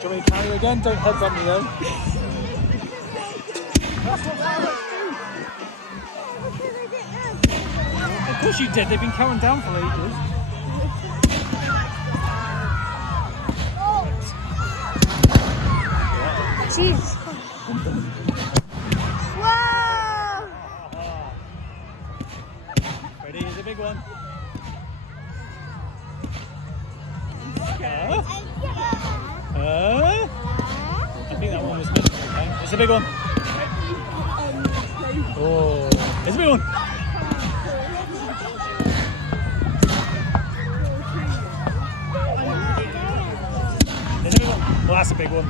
Do you want me to carry again? Don't headbutt me though. That's what fireworks do. Of course you did. They've been counting down for ages. Jeez. Whoa! Ready? Here's a big one. I think that one was missed. Okay. It's a big one. Oh, it's a big one. It's a big one. Well, that's a big one.